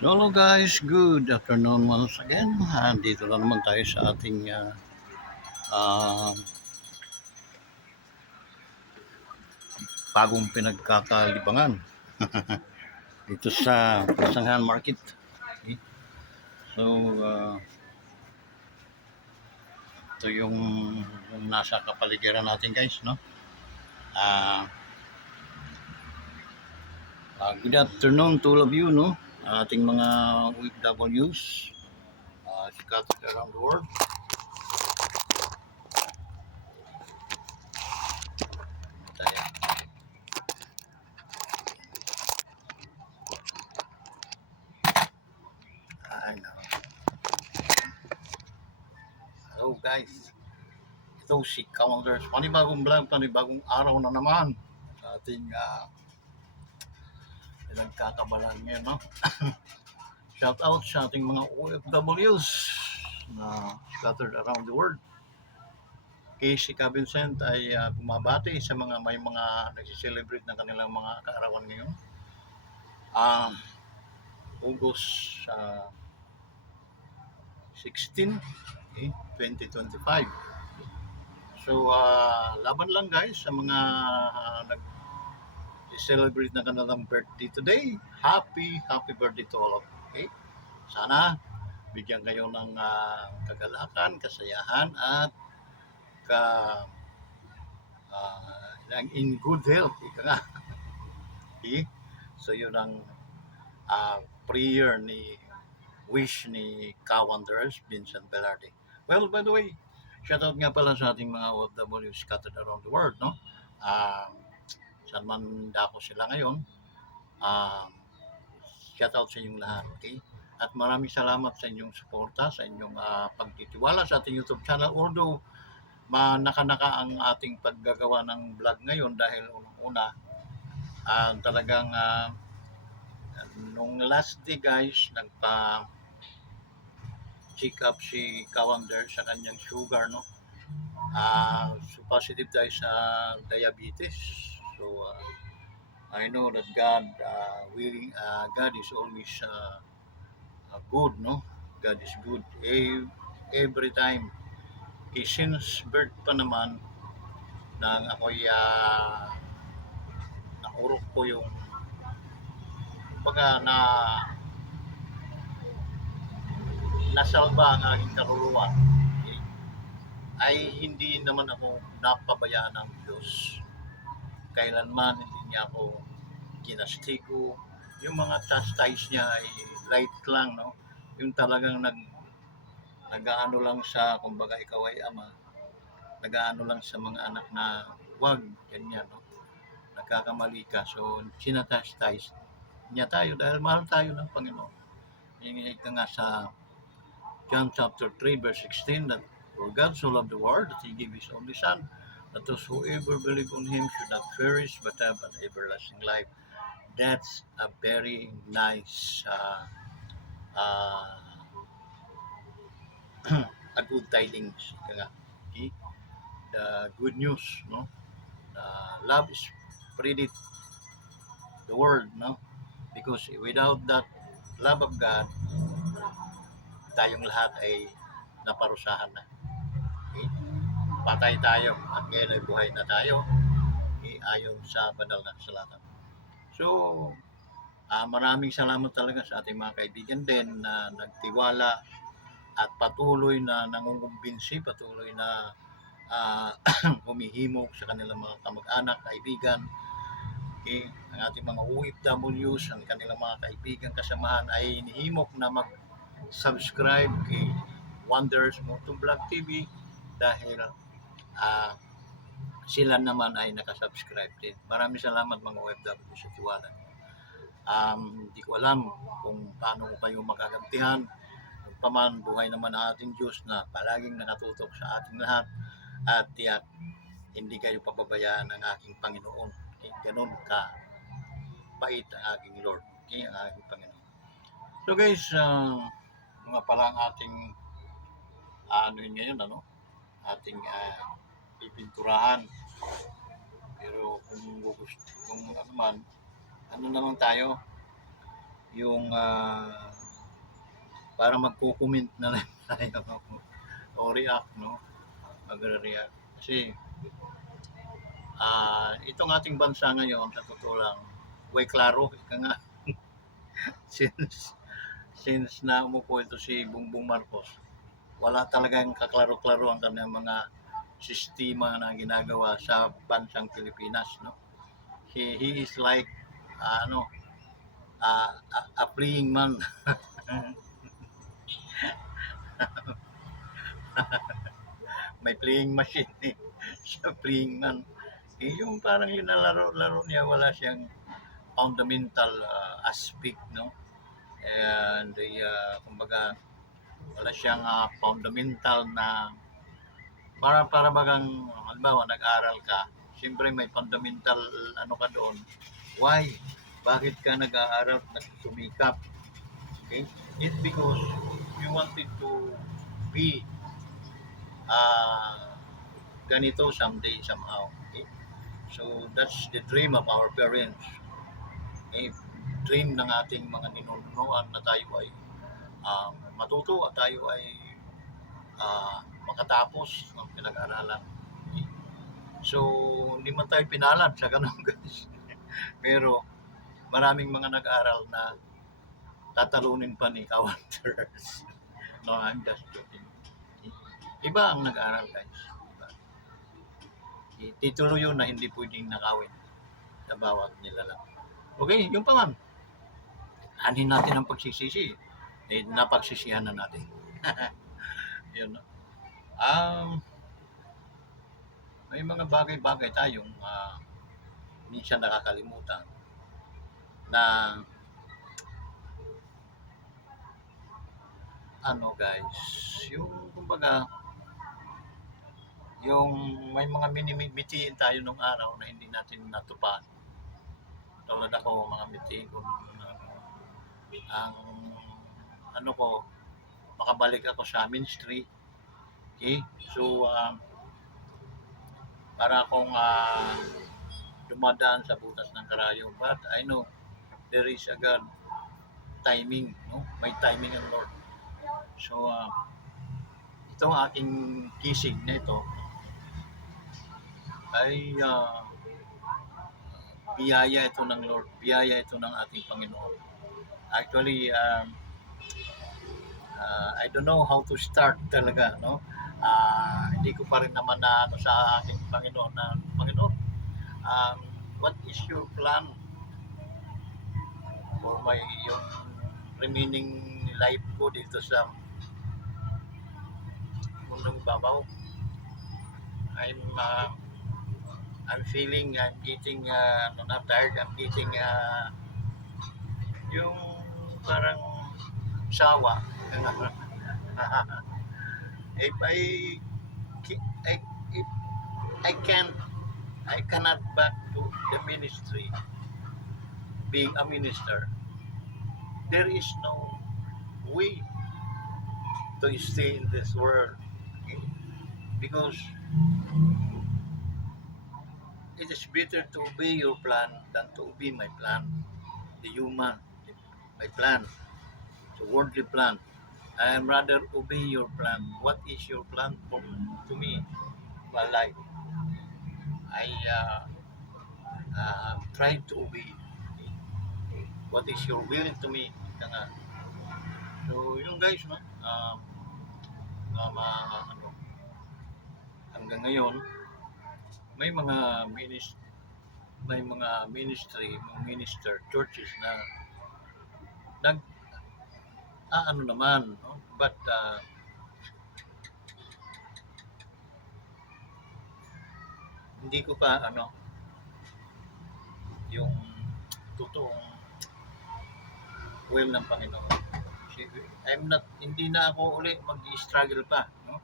So, hello guys, good afternoon once again. Dito na naman tayo sa ating ah, bagong pinagkakalibangan dito sa Pasanghan Market. Okay. So, ito yung nasa kapaligiran natin guys, no? Ah, good afternoon to all of you, no? Ating mga OFWs scattered around the world. Tayo. No. Hello guys. Ito si Calendars. Panibagong vlog, panibagong araw na naman sa ating pinagkakabalan ngayon, no? Shout out sa ating mga OFWs na scattered around the world. Kay si Vincent ay bumabati sa may mga nagsi-celebrate ng kanilang mga kaarawan ngayon. August 16, okay, 2025. So, laban lang guys sa mga nag-celebrate ng kanilang birthday today. Happy birthday to all of you. Okay? Sana bigyan kayo ng kagalakan, kasayahan at in good health. Ika nga. Okay? So yun ang prayer wish ni Wanderers, Vincent Velarde. Well, by the way, shoutout nga pala sa ating mga OFW scattered around the world, no? Saan man dako sila ngayon, shoutout sa inyong lahat, okay? At maraming salamat sa inyong suporta, sa inyong pagtitiwala sa ating YouTube channel. Although, naka-naka ang ating paggagawa ng vlog ngayon dahil unang-una, talagang nung last day guys, nagpa-check up si Kawander sa kanyang sugar, no? So positive tayo sa diabetes. So, I know that God willing, God is always good, no? God is good every time. Since birth pa naman nang ako'y naurok ko yung baga nasalba ang aking kaluluwa, okay, ay hindi naman ako napabayaan ng Diyos. Kailanman hindi niya ako ginastigo. Yung mga chastise niya ay light lang, no? Yung talagang nag-aano lang sa, kumbaga ikaw ay ama, nag-aano lang sa mga anak na wag, ganyan, no? Nagkakamali ka. So, sinachastise niya tayo dahil mahal tayo ng Panginoon. Hingin ka nga sa John chapter 3 verse 16 that for God so loved the world that He gave His only Son, that whosoever believe on Him should not perish but have an everlasting life. That's a very nice a good tidings. Okay? The good news, no? Love is spread it the world, no? Because without that love of God, tayong lahat ay naparusahan na. Okay? Patay tayo at ngayon ay buhay na tayo, okay? Ayon sa banal na kasulatan. So, maraming salamat talaga sa ating mga kaibigan din na nagtiwala at patuloy na nangungumbinsi, patuloy na humihimok sa kanilang mga kamag-anak, kaibigan. Okay? Ang ating mga OFWs, ang kanilang mga kaibigan, kasamahan ay hinihimok na mag-subscribe kay Wonders Motovlog TV dahil sila naman ay nakasubscribe din. Maraming salamat mga OFW sa tiwala niyo. Hindi ko alam kung paano ko kayo magagantihan. Paman, buhay naman ang ating Diyos na palaging nakatutok sa ating lahat at tiyak hindi kayo pababayaan ng aking Panginoon. Okay? Ganun ka bait ang aking Lord. Okay? Ang aking Panginoon. So guys, mga pala ang ating ano yun ngayon, ano? Ating pipinturahan. Pero kung ano man, ano naman tayo, yung para magko-comment na lang tayo o react, no? Magre-react. Kasi itong ating bansa ngayon, sa totoo lang, way klaro, ika nga, since na umupo ito si Bongbong Marcos, wala talagang kaklaro-klaro ang kanyang mga sistema na ginagawa sa bansang Pilipinas, no? He is like a fleeing man. May playing machine eh. Siya playing man. Eh, yung parang linalaro-laro niya, wala siyang fundamental aspect, no? And kumbaga, wala siyang fundamental na para bagang, halimbawa, nag-aral ka, siyempre may fundamental ano ka doon. Why? Bakit ka nag-aaral, nagsumikap? Okay? It's because you wanted to be ganito someday, somehow. Okay? So, that's the dream of our parents. Okay? Dream ng ating mga ninunuan na tayo ay matuto at tayo ay makatapos ng pinag-aralan. Okay? So, hindi man tayo pinalad sa ganun guys. Pero, maraming mga nag-aral na tatalunin pa ni Kawanters. No, I'm just joking. Iba ang nag-aral guys. Iba. Titulo yun na hindi pwedeng nakawin sa bawat nilalang. Okay, yung pa man. Anin natin ang pagsisisi. Eh, napagsisihan na natin. Yun. May mga bagay-bagay tayong minsan nakakalimutan na ano guys, yung kumbaga yung may mga minimitiin tayo nung araw na hindi natin natupad. Tulad ako, mga mitiin ko ang ano ko, makabalik ako sa ministry. Okay? So, para akong dumadaan sa butas ng karayom. But I know there is a God timing, no? May timing ang Lord. So, ito ang aking kisig na ito ay biyaya ito ng Lord, biyaya ito ng ating Panginoon. Actually, I don't know how to start talaga, no? Hindi ko pa rin naman na ano sa ating Panginoon na Panginoon, what is your plan for my yung remaining life ko dito sa mundong babaw? I'm feeling I'm getting not tired. I'm getting yung parang sawa. if I if I cannot back to the ministry, being a minister, there is no way to stay in this world, okay? Because it is better to obey your plan than to obey my plan, the human, my plan, the worldly plan. I am rather obey your plan. What is your plan to me? My life. I try to obey. What is your will to me? So, yung guys, no? Ano, hanggang ngayon, may mga ministry, mga minister, churches na nag ano naman, no? But hindi ko pa ano, yung totoong will ng Panginoon. Hindi na ako uli mag-struggle pa, no?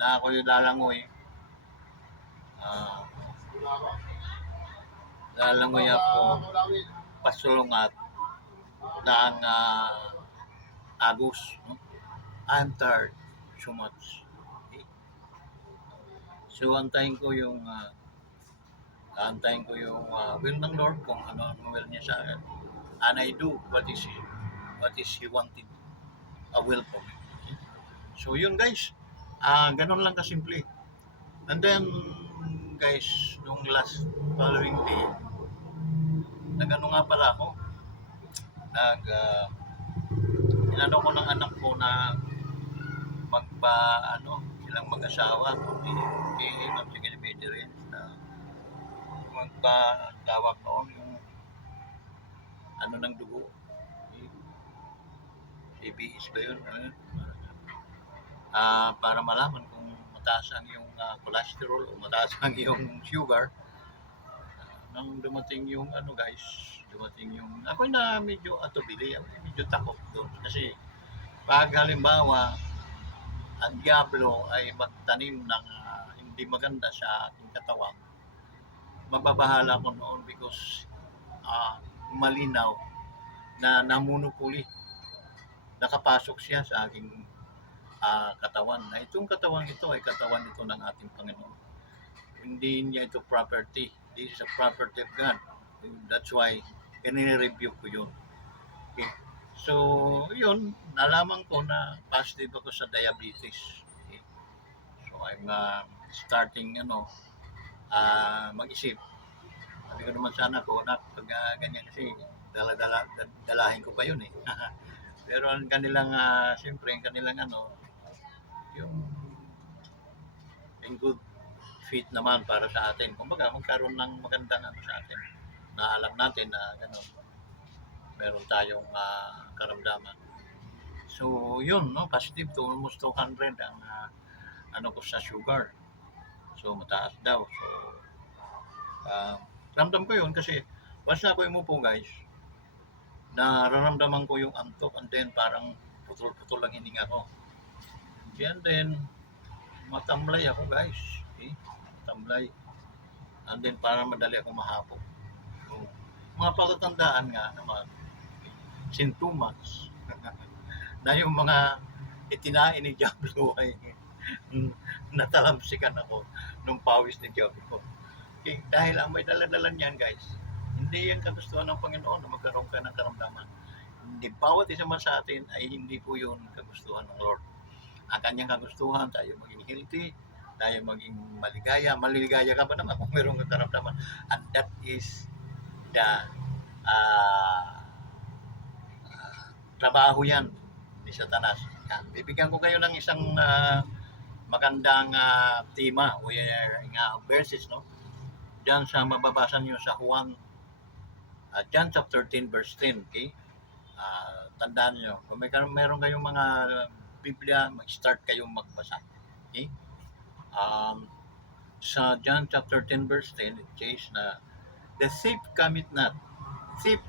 Na ako yung lalangoy, ah, lalangoy ako pasulungat ng agos, no? I'm tired so much. Okay? So antayin ko yung will ng Lord kung ano ang will niya sa akin. And I do what is He wanted a will for me. Okay? So yun guys, ganun lang kasimple. And then guys, nung last following day, nagano nga pala ako, nag inano ko ng anak ko na magpa silang mag-asawa kundi Ma'am Sige rin na magpa tawag noon yung ng dugo, ABS ba yun, para malaman kung mataas ang yung cholesterol o mataas ang yung sugar. Nang dumating yung guys, dumating yung ako na medyo atubili, medyo takot doon kasi pag halimbawa ang diablo ay magtanim ng hindi maganda sa aking katawan, mababahala ko noon because malinaw na namunupuli, nakapasok siya sa aking katawan. Na itong katawan ito ay katawan ito ng ating Panginoon. Hindi niya ito property. This is a property of God. That's why, i-review ko yun. Okay. So, yun, nalaman ko na positive ako sa diabetes. Okay. So, I'm starting, mag-isip. Sabi ko naman sana ko, pag ganyan kasi, dalahin ko pa yun eh. Pero ang kanilang, siyempre, ang kanilang yung in good fit naman para sa atin. Kumbaga, magkaroon ng magandang sa atin. Na alam natin na meron tayong karamdaman. So, yun, no? Positive to almost 200 ang ko sa sugar. So, mataas daw. So, ramdam ko yun kasi basta ako umupo guys, nararamdaman ko yung antok and then parang putol-putol lang hininga ko. And then, matamlay ako guys. Okay? Matamlay. And then, parang madali ako mahapok. So, mga palatandaan nga naman, sintomas, na yung mga itinain ni Diablo ay natalamsikan ako nung pawis ni Diablo. Okay? Dahil ang may dala-dala niyan guys, hindi yan kagustuhan ng Panginoon na magkaroon ka ng karamdaman. Hindi bawat isa man sa atin ay hindi po yun kagustuhan ng Lord. Ang kanyang kagustuhan, tayo maging healthy, tayo maging maligaya. Maligaya ka ba naman kung mayroong karamdaman? And that is the trabaho yan ni Satanas. Yan. Bibigyan ko kayo ng isang magandang tema o verses, no? Diyan sa mababasa niyo sa Juan, John chapter 10 verse 10, okay? Tandaan niyo, kung meron kayong mga Biblia, mag-start kayong magbasa. Okay? Sa John chapter 10 verse 10, it says na the thief cometh not. Thief,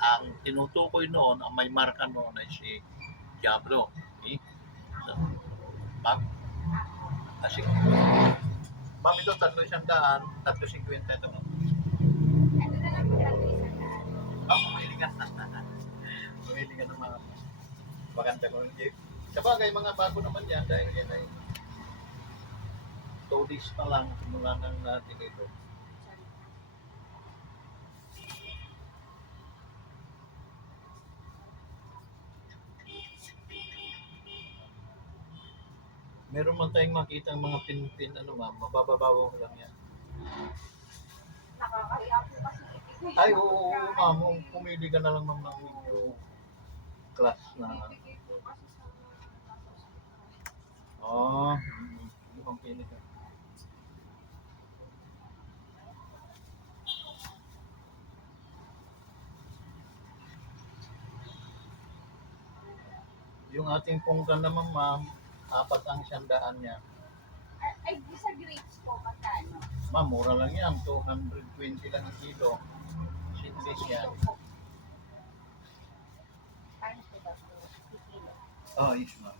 ang tinutukoy noon, ang may marka noon ay si Diablo. Okay? So, kasi ma'am, ito 300, 350 ito. Pumili ka. Pumili ka ng mga maganda ko. Sabagay, mga bago naman yan dahil yan ay 2 days pa lang simula ng natin ito. Meron man tayong makita mga pin ma'am, mabababaw lang yan. Nakakahiya po kasi. Ay, oo, ma'am, pumili ka na lang ma'am ng video class na. Mukhang pili ka. Yung ating pungkan naman ma'am, 4 ang 100 niya. Ay, Ay, di sa grapes po, magkano? Ma'am, mura lang yan. 220 lang ang kilo. Seedless yan. Ito po. Ano po ba ito? Kikilo. Oh, yes, ma'am.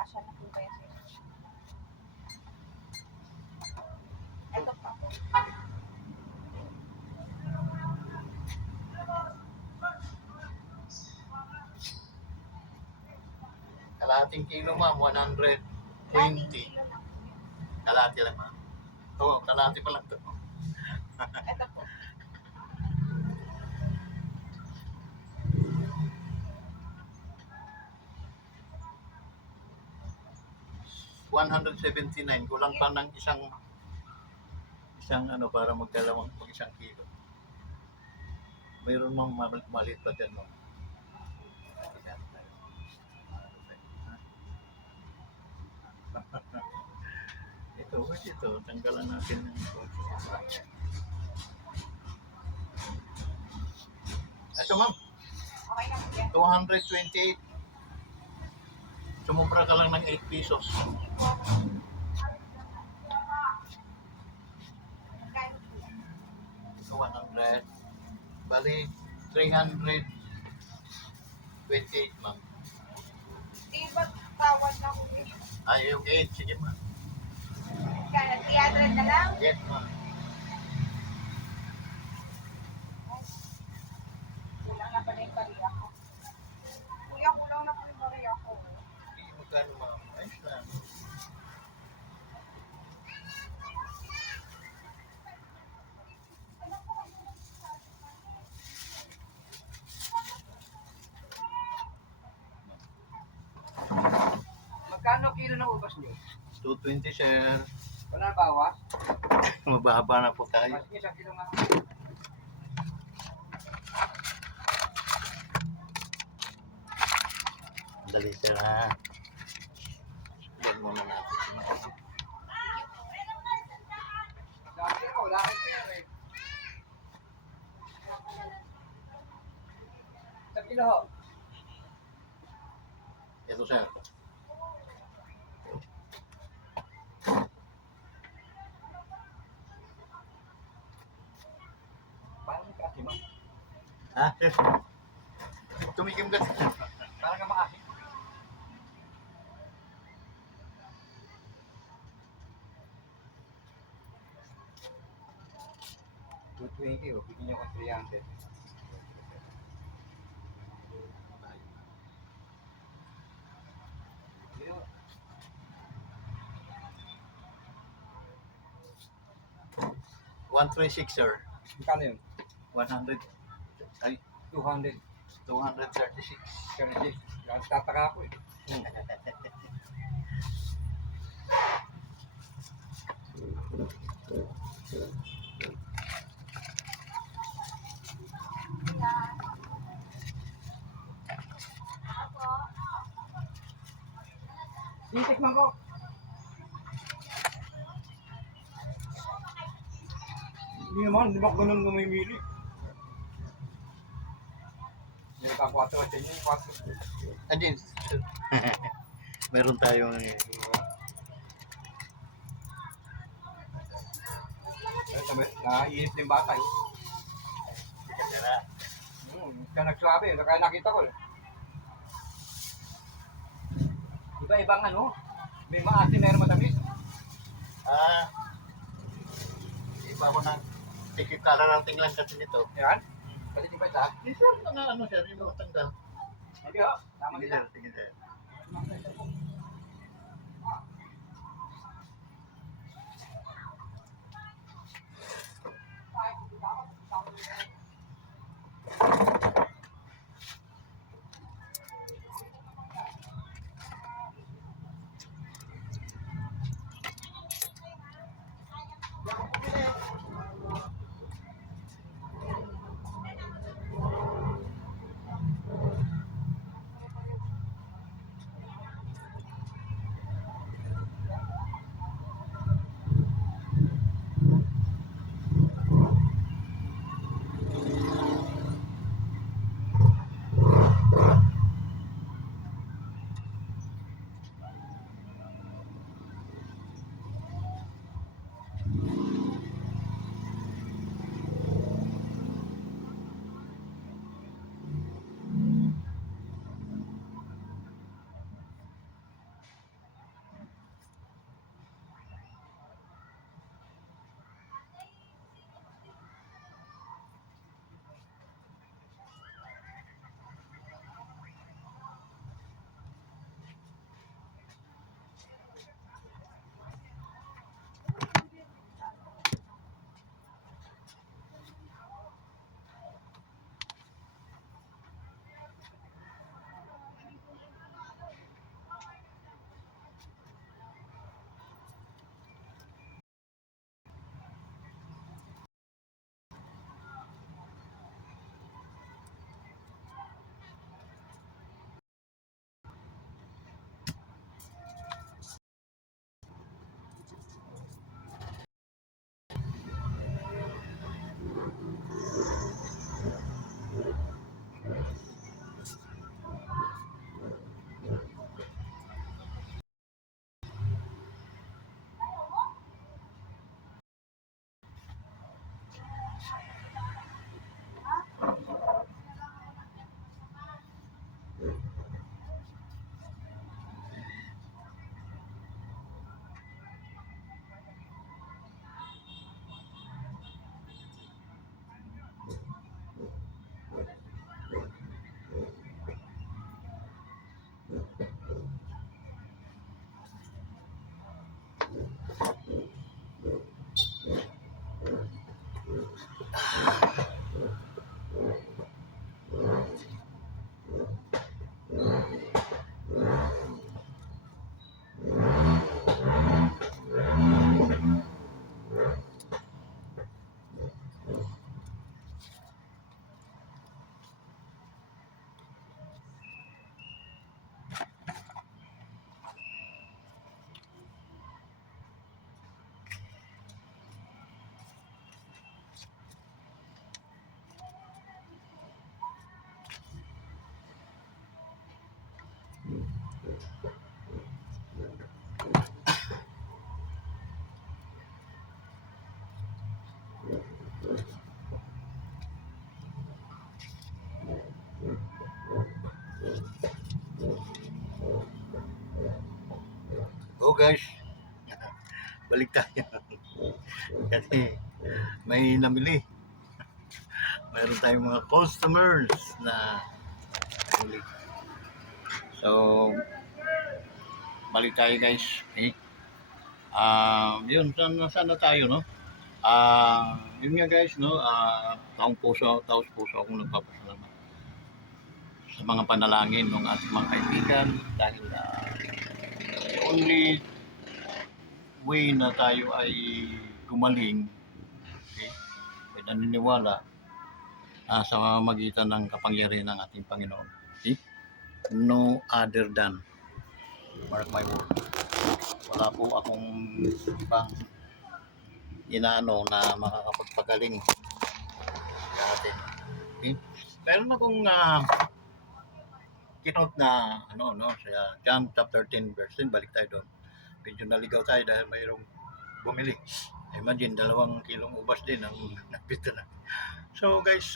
Kasya na po ba yan? Ito pa po. Kalahating kilo, ma'am. 120. Kilo lang. Kalahati lang, ma'am. Oo, kalahati pa lang to. Ito po. 179. Kulang pa ng isang ano para magdalawang mag isang kilo. Mayroon mong maliit pa dyan, ma'am. Ito, wait ito. Tanggalan natin ng ito, ma'am. Okay na po yan. 228. Sumubra ka lang ng 8 pesos. Magkano po yan? 100. Bali, 328, ma'am. Di ba tawad na po yun? Ay, yung 8. Sige, ma'am. Magkano? 300 na lang? Yes, ma'am. Kulang na pala yung bariya ko. Kuya, kulang na po yung bariya ko. Hindi, magkano, ma'am? Ayos lang. Magkano kilo ng ubas nyo? 220, sir. Wala na bawas? Mababa na po tayo. Mas isang kilo nga. Dali, sir, ha? Yan muna natin. Dati ko, wala kang pera eh. Isang kilo ho. Ito, sir. Parang may kasi mo. Ha, sir? Tumikim ka, sir. Parang ka makasi. $220 oh, bigyan nyo ko 300. Yun. 136, sir. Magkano yun? 100. Ay, 200. 236. Kasi tataka ako eh. Titikman ko. Hindi naman, hindi ba ganun gumimili? Hindi ka 4 at inyo, 4. Andin, sir. Meron tayong Naiinit din bata yun. Kaya nagsabi, kaya nakita ko eh. Iba-ibang ano, may maasin, meron matamis. Ah, iba ko ng tikip kararating lang kasi nito. Yan, pwede din ba ito? Hindi, sir, mga ano, sir, yung mga tanggal. Hindi ho, tama Sige, nila. sir, sige, sir. So guys, balik tayo. Kasi may namili. Mayroon tayong mga customers na namili. So, balik tayo guys. Okay? Yun, saan na tayo, no? Yun nga guys, no? Taos puso akong nagpapasalamat sa mga panalangin ng ating mga kaibigan dahil the only way na tayo ay gumaling, okay, ay naniniwala sa magitan ng kapangyarihan ng ating Panginoon. Okay? No other than, mark my word, wala po akong ibang inaano na makakapagpagaling sa atin. Okay? Meron akong keynote na sa John chapter 10 verse 10, balik tayo doon. Medyo naligaw tayo dahil mayroong bumili. Imagine, 2 kilong ubas din ang nabita na. So guys,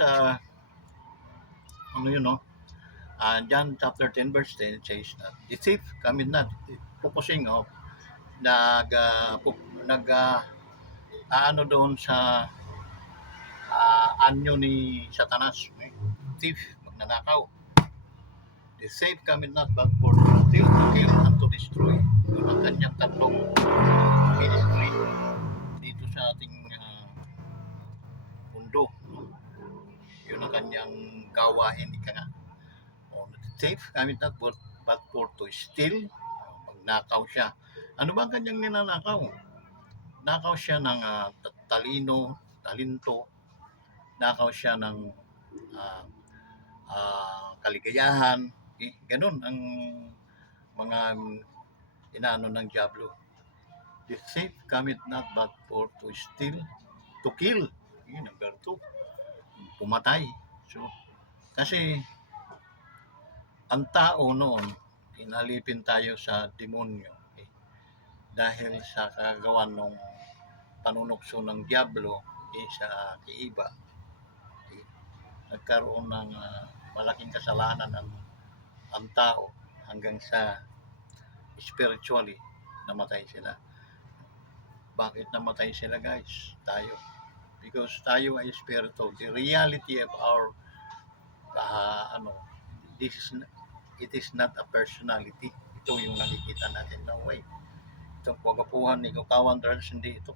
John chapter 10 verse 10 says that the thief cometh not, focusing of doon sa anyo ni Satanas, thief, magnanakaw. The thief cometh not but for to steal, to kill, and to destroy. Yun ang kanyang tatlong ministry dito sa ating mundo. Yun ang kanyang gawain, ika nga. The thief cometh not but for to steal, magnakaw siya. Ano ba ang kanyang ninanakaw? Nakaw siya ng talento, nakaw siya ng kaligayahan, ganun ang mga inaano ng diablo. The thief cometh not but for to steal, to kill, number 2, pumatay. So, kasi ang tao noon, pinalipin tayo sa demonyo, dahil sa kagawan ng panunukso ng diablo sa kiiba, nagkaroon ng malaking kasalanan ang tao hanggang sa spiritually namatay sila. Bakit namatay sila guys? Tayo. Because tayo ay spiritual. The reality of our it is not a personality. Ito yung nakikita natin. No way. Itong pagapuhan ni Kawan Drugs, hindi ito.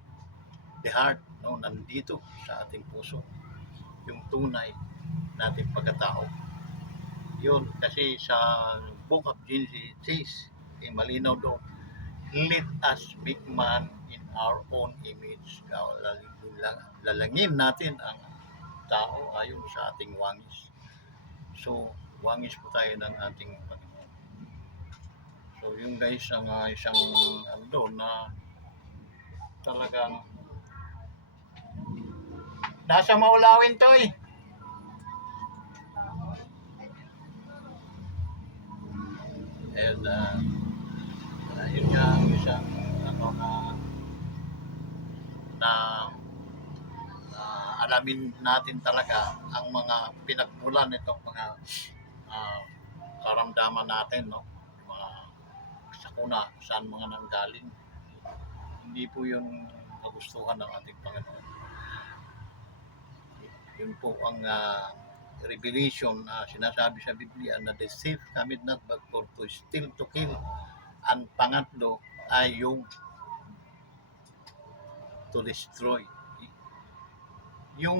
The heart, nandito sa ating puso. Yung tunay nating pagkatao. Yun, kasi sa Book of Genesis, malinaw doon, let us make man in our own image. Lalangin natin ang tao ayon sa ating wangis. So, wangis po tayo ng ating Panginoon. So, yung guys, ang isang na talagang nasa maulawin to eh. And yun nga ang isang alamin natin talaga ang mga pinagmulan nitong mga karamdaman natin, mga sakuna, saan mga nanggaling. Hindi po yun kagustuhan ng ating Panginoon. Yun po ang revelation na sinasabi sa Biblia na the thief cometh not but for to steal, to kill. Ang pangatlo ay yung to destroy. Yung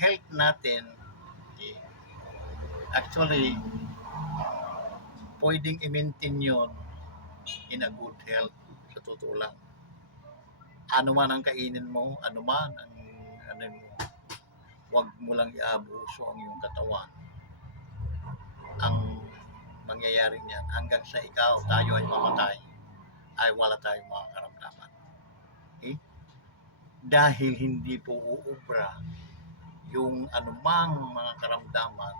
health natin, actually, pwedeng i-maintain yun in a good health, sa totoo lang. Ano man ang kainin mo, ano man ang huwag mo lang i-abuso ang iyong katawan. Ang mangyayari niyan, hanggang sa tayo ay mamatay, ay wala tayong mga karamdaman. Okay? Dahil hindi po uubra yung anumang mga karamdaman,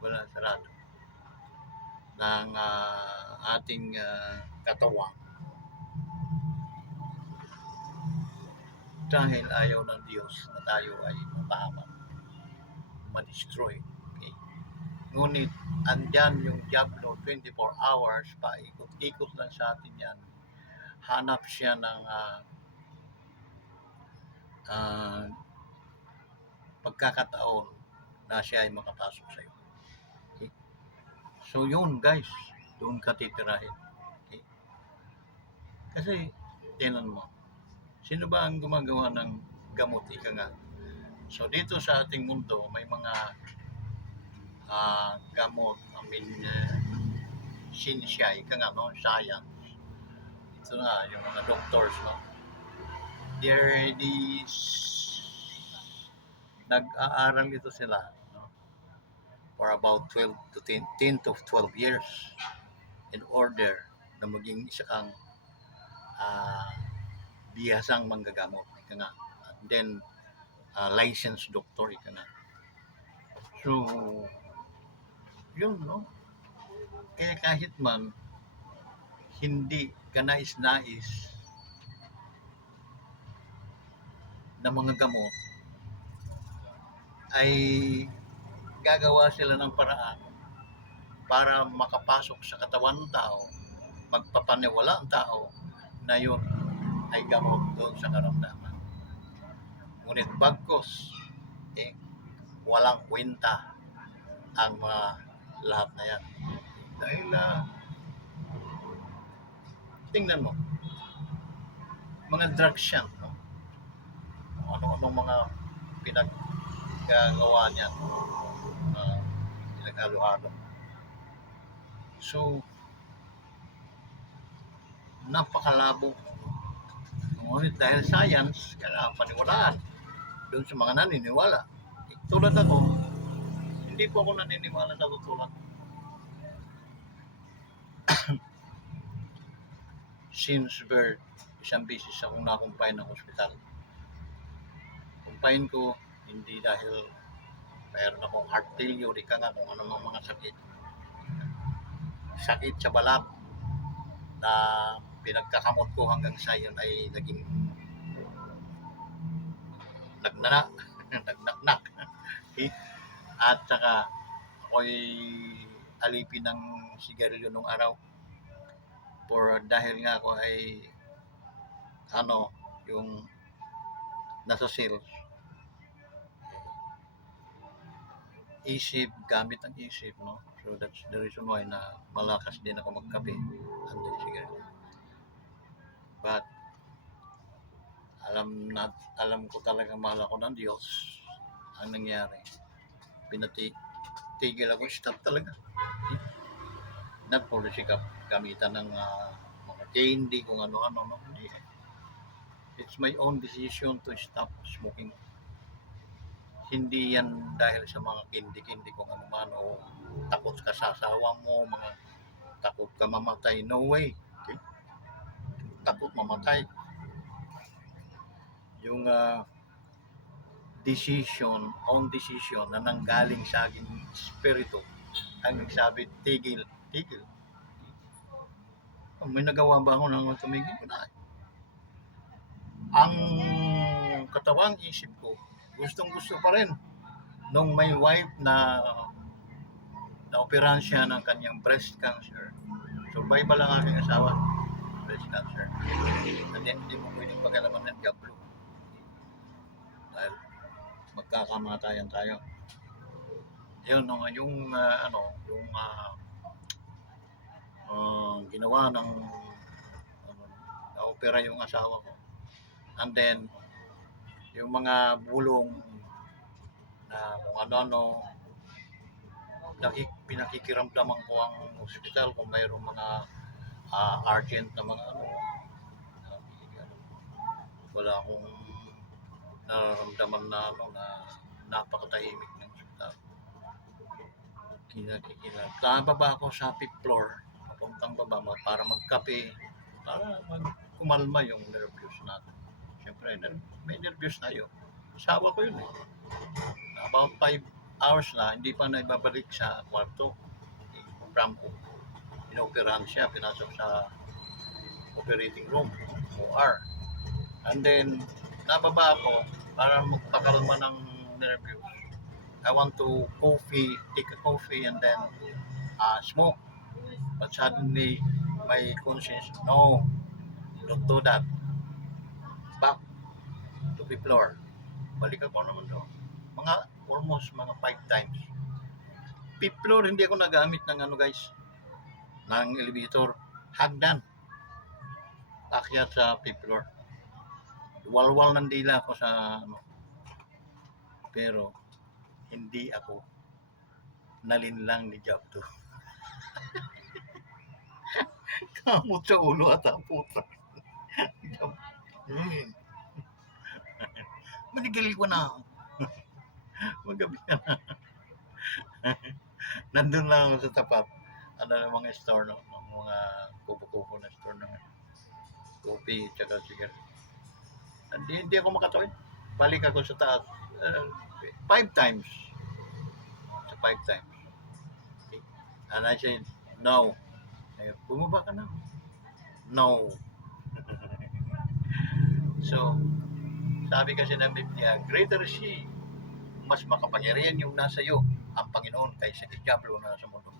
wala, sarado, ng ating katawan. Dahil ayaw ng Diyos na tayo ay mapahamak, ma-destroy. Okay? Ngunit andyan yung Diablo 24 hours, paikot-ikot lang sa atin yan. Hanap siya ng pagkakataon na siya ay makapasok sa iyo. Okay? So yun guys, doon ka titirahin. Okay? Kasi, tinan mo, sino ba ang gumagawa ng gamot? Ika nga. So dito sa ating mundo, may mga gamot, sinsya, ika nga, no? Science. Ito nga, yung mga doctors, no? Nag-aaral ito sila, no? For about 12 to 10 to 12 years in order na maging isa kang bihasang manggagamot, ika nga. And then, licensed doctor, ika nga. So, yun, no? Kaya kahit man, hindi ka nais-nais na mga gamot, ay gagawa sila ng paraan para makapasok sa katawan ng tao, magpapaniwala ang tao na yun ay gamot doon sa karamdaman. Ngunit bagkos, walang kwenta ang lahat na yan. Dahil tingnan mo, mga drugs yan, no? Ano-anong mga pinaggagawa niyan, pinaghalo-halo. So, napakalabo. Ngunit dahil science, kailangan paniwalaan doon sa mga naniniwala. Tulad ako, hindi po ako naniniwala sa tutulad. Since birth, isang beses akong nakumpay ng ospital. Kumpain ko, hindi dahil mayroon akong heart failure, ika nga kung ano mga sakit. Sakit sa balat na pinagkakamot ko hanggang sa yun ay naging nagnaknak. Okay? At saka ako'y alipin ng sigarilyo nung araw dahil nga ako ay yung nasa sales, isip, gamit ang isip, no? So that's the reason why na malakas din ako magkape and then sigarilyo. But alam ko talaga mahal ako ng Diyos. Ang nangyari, tigil ako, stop talaga. Not for the sake of gamitan ng mga candy, kung ano-ano, no? Hindi. It's my own decision to stop smoking. Hindi yan dahil sa mga candy kung ano man, o takot ka sa asawa mo, mga takot ka mamatay. No way. Okay? Takot mamatay. Yung own decision na nanggaling sa aking espiritu ang nagsabi, tigil. May nagawa ba ako nang tumigil? Wala. Ang katawang isip ko, gustong-gusto pa rin nung may wife na naoperahan siya ng kanyang breast cancer. Survival lang aking asawa, breast cancer. And then, hindi mo pwedeng pagalaman ng Diablo. Dahil magkakamatayan tayo. Yun, yung ginawa ng na-opera yung asawa ko. And then, yung mga bulong na kung ano-ano, pinakikiramdaman ko ang hospital kung mayroong mga urgent na mga wala akong nararamdaman na napakatahimik ng hospital. Bababa ako sa 5th floor, papuntang baba para magkape, para kumalma yung nervous natin. Siyempre, may nervous tayo. Asawa ko yun eh. About 5 hours na, hindi pa na ibabalik sa kwarto. From inoperahan siya, pinasok sa operating room, OR. And then, nababa ako para magpakalma ng nervous. I want to take a coffee and then smoke. But suddenly, my conscience, no, don't do that. Back to the floor. Balik ako naman doon. Mga almost mga 5 times. Fifth floor, hindi ako nagamit ng ano guys, ng elevator. Hagdan. Akyat sa fifth floor. Walwal ng dila ako sa ano. Pero hindi ako nalinlang ni Jabdo. Kamot sa ulo at ang puta. Manigil ko na. Magabi na. Nandun lang ako sa tapat. Ano ng mga store, no? Ng mga kubo-kubo na store ng kopi, tsaka sigaret. Hindi ako makatawid. Balik ako sa taas. 5 times. Sa 5 times. Okay. And I said, no. Bumaba ka na. No. So, sabi kasi ng Biblia, greater is He, mas makapangyarihan yung nasa iyo, ang Panginoon, kaysa kay Diablo na nasa mundo.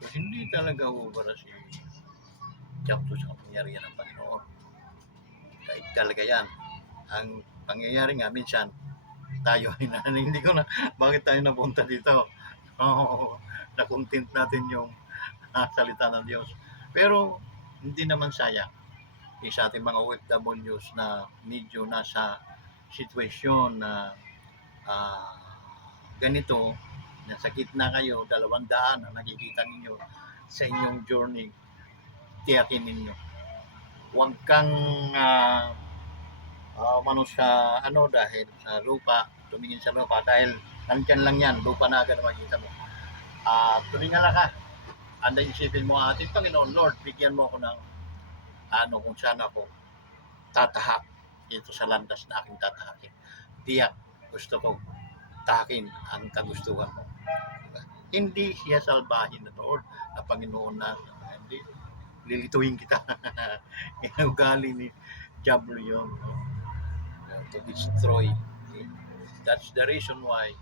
So, hindi talaga ubara si Diablo sa kapangyarihan ng Panginoon. Kahit talaga yan. Ang pangyayari nga, minsan, tayo, hindi ko na, bakit tayo napunta dito? Na-content natin yung salita ng Diyos. Pero, hindi naman sayang. Sa ating mga OFWs na medyo nasa sitwasyon na ganito, nasa gitna kayo, 200 ang nakikita ninyo sa inyong journey, tiyakin ninyo. Huwag kang mano sa ano dahil sa lupa, tumingin sa lupa dahil nandyan lang yan, lupa na agad na makita mo. Tumingala ka, anday isipin mo, ating Panginoon, Lord, bigyan mo ako ng kung saan ako tatahak dito sa landas na aking tatahakin. Tiyak, gusto ko tahakin ang kagustuhan mo. Diba? Hindi siya salbahin na Lord, na Panginoon na hindi lilituin kita. Ugali ni Diablo yun, to destroy. Okay? That's the reason why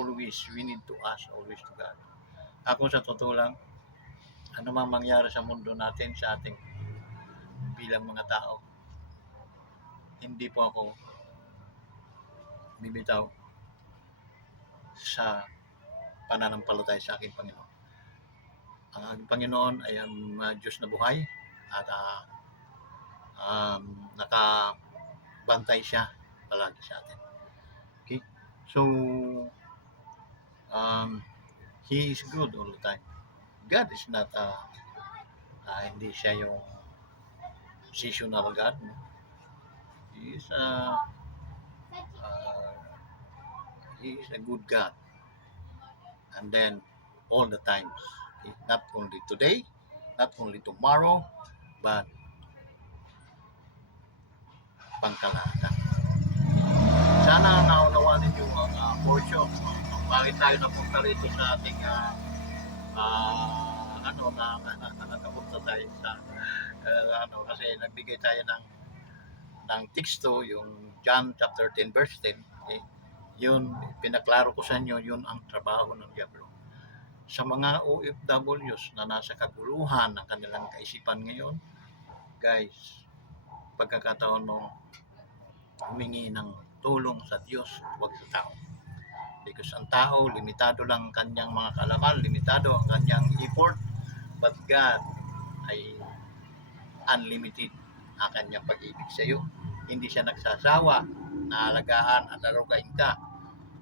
we need to ask always to God. Ako sa totoo lang, ano mang mangyari sa mundo natin, sa ating bilang mga tao, hindi po ako bibitaw sa pananampalataya sa aking Panginoon. Ang aking Panginoon ay ang Diyos na buhay at nakabantay siya palagi sa atin. Okay? So, He is good all the time. God is not hindi siya yung seasonal God. He is a good God. And then all the times. Okay? Not only today, not only tomorrow, but pangkalahatan. Sana naunawa ninyo ang portion. Bakit tayo napunta rito sa ating nakapunta tayo sa kasi nagbigay tayo ng teksto, yung John chapter 10 verse 10. Okay? Yun, pinaklaro ko sa inyo, yun ang trabaho ng Diablo. Sa mga OFWs na nasa kaguluhan ng kanilang kaisipan ngayon, guys, pagkakataon mo humingi ng tulong sa Diyos, huwag sa tao. Because ang tao, limitado lang ang kanyang mga kaalaman, limitado ang kanyang effort, but God ay unlimited ang kanyang pag-ibig sa iyo. Hindi siya nagsasawa na alagaan at arugain ka,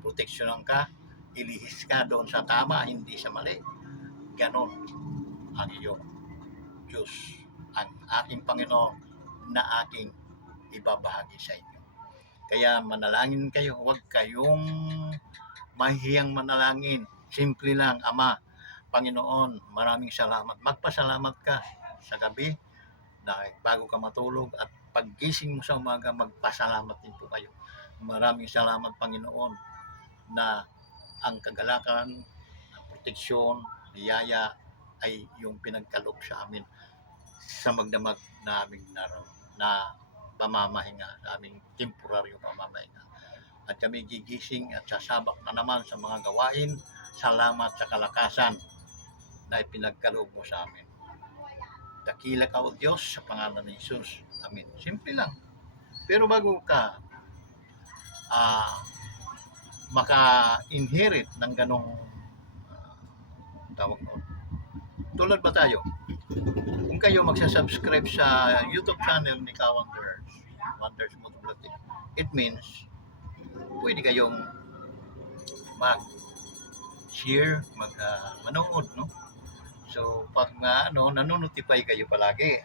proteksyonan ka, ilihis ka doon sa tama, hindi sa mali. Ganon ang iyong Diyos, ang aking Panginoon na aking ibabahagi sa inyo. Kaya manalangin kayo, huwag kayong mahihiyang manalangin. Simple lang, Ama, Panginoon, maraming salamat. Magpasalamat ka sa gabi na bago ka matulog at paggising mo sa umaga, magpasalamat din po kayo. Maraming salamat, Panginoon, na ang kagalakan, ang proteksyon, biyaya ay yung pinagkaloob sa amin sa magdamag na aming na pamamahinga, sa aming temporaryo pamamahinga. at kami gigising at sasabak na naman sa mga gawain. Salamat sa kalakasan na ipinagkaloob mo sa amin. Dakila ka o Diyos sa pangalan ni Jesus. Amen. Simple lang. Pero bago ka maka-inherit ng ganong tawag noon. Tulad ba tayo? Kung kayo magsasubscribe sa YouTube channel ni Wonders Motovlog, it means pwede kayong mag-share, manood, no? So, pag nanonotify kayo palagi. Okay?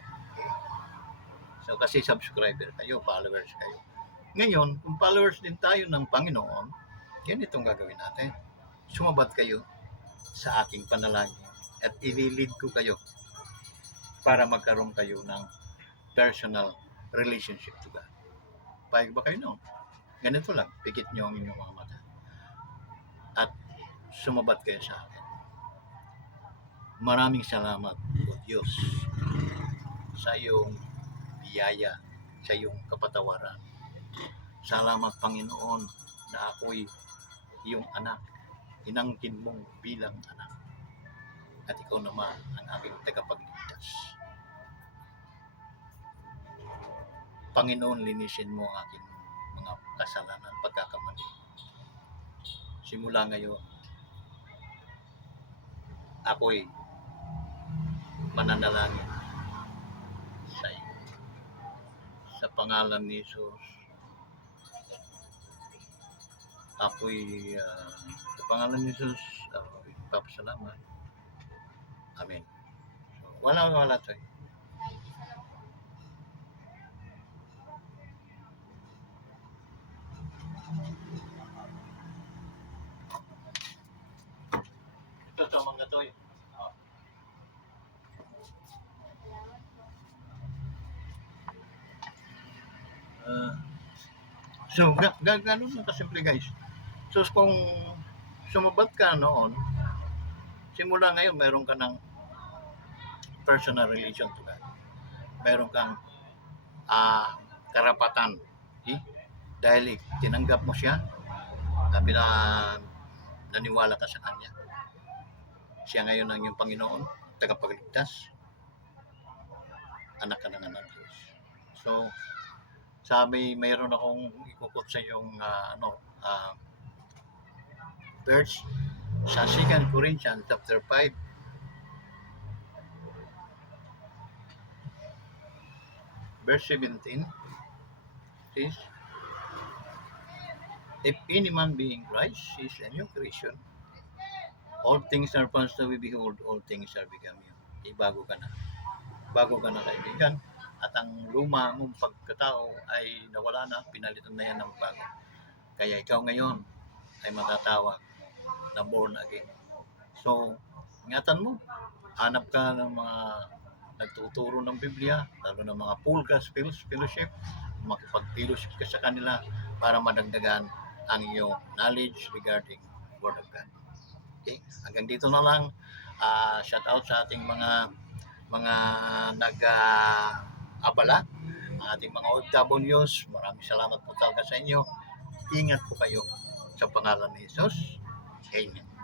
So, kasi subscriber kayo, followers kayo. Ngayon, kung followers din tayo ng Panginoon, yan itong gagawin natin. Sumabad kayo sa aking panalangin at ililid ko kayo para magkaroon kayo ng personal relationship to God. Payag ba kayo noon? Ganito lang, pikit nyo ang inyong mga mata. At sumabad kayo sa akin. Maraming salamat, O Diyos, sa iyong biyaya, sa iyong kapatawaran. Salamat, Panginoon, na ako'y iyong anak, inangkin mong bilang anak. At ikaw naman ang aking tagapagligtas. Panginoon, linisin mo ang aking mga kasalanan, pagkakamali. Simula ngayon, ako'y mananalangin sa iyo. Sa pangalan ni Jesus, ako'y sa pangalan ni Jesus, ako'y papasalamat. Amen. So, wala tayo. Ito sa mga to eh. So, ganun lang kasimple guys. So, kung sumabot ka noon, simula ngayon, mayroon ka ng personal relation to God. Mayroon kang karapatan. Dahil tinanggap mo siya, naniwala ka sa Kanya. Siya ngayon ang iyong Panginoon, tagapagligtas. Anak ka ng anak Diyos. So, sabi, mayroon akong ikukot sa iyong verse sa 2 Corinthians chapter 5 verse 17 says, if any man be in Christ, he is a new creation. All things are passed away, behold, all things are become new. Bago ka na kaibigan. At ang luma mong pagkatao ay nawala na, pinalitan na yan ng bago. Kaya ikaw ngayon ay matatawag na born again. So, ingatan mo, hanap ka ng mga nagtuturo ng Biblia, lalo ng mga full gospel fellowship, makipag-fellowship ka sa kanila para madagdagan ang iyong knowledge regarding Word of God. Okay? Hanggang dito na lang. Shout out sa ating mga nag-abala, ating mga OFWs. Maraming salamat po talaga sa inyo. Ingat po kayo sa pangalan ni Jesus. Amen.